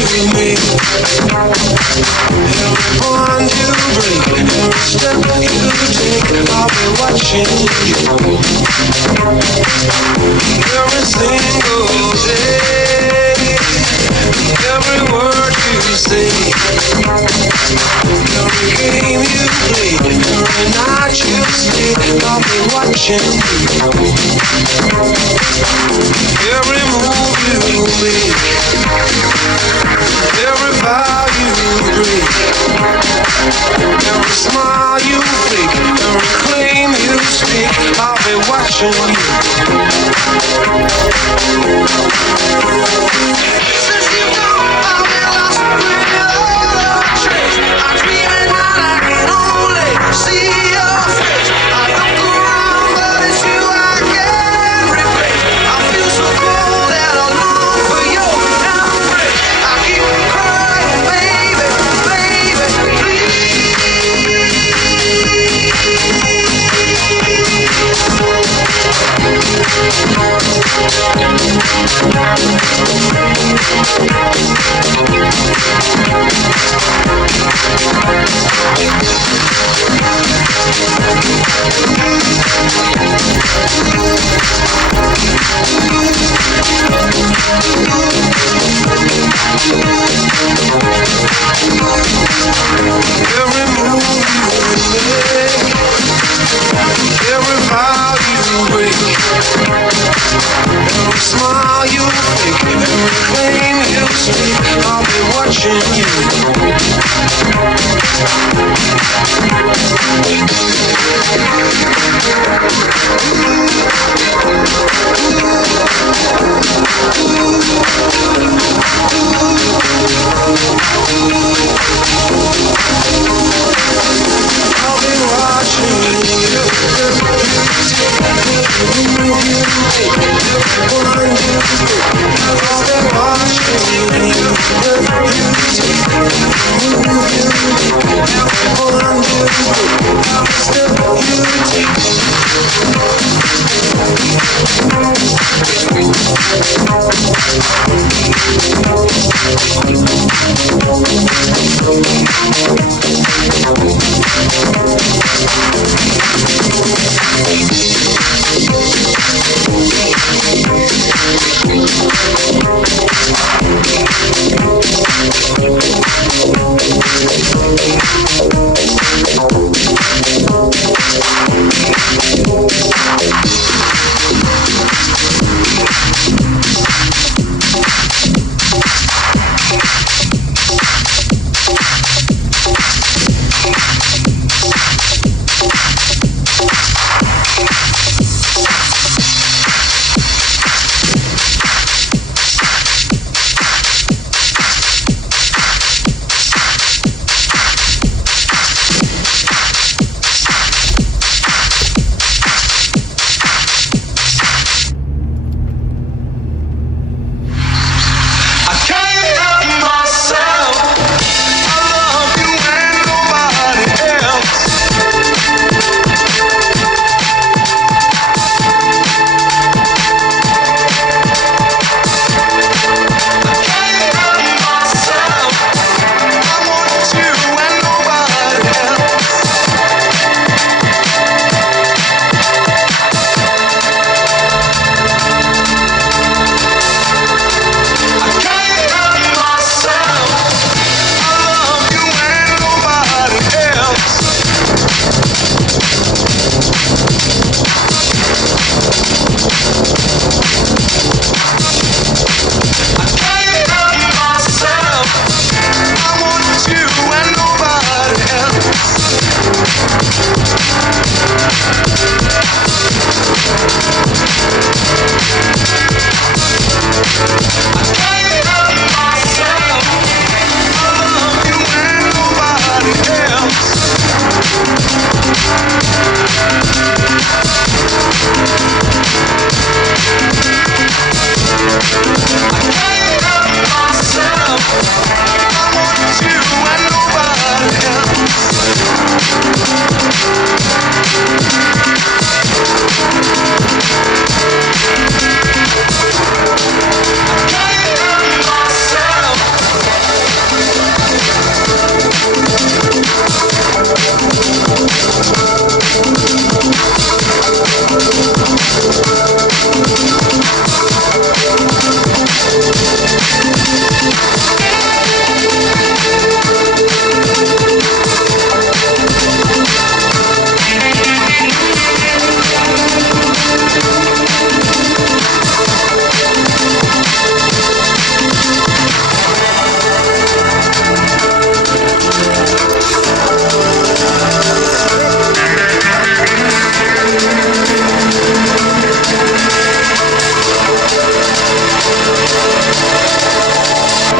you make, every bond you break, every step you take, I'll be watching you. Every single day, every word you say, every game you play, every night you stay, I'll be watching you. Every move you make, every vow you break, every smile you fake, every claim you speak, I'll be watching you. Since you know I've been lost without a trace, I dream at night I can only see your face. I look around but it's you I can't replace. I feel so cold and I long for your embrace. I keep crying, baby, baby, every move you make, every vow you break, every smile you fake, every claim you speak, I'll be watching you.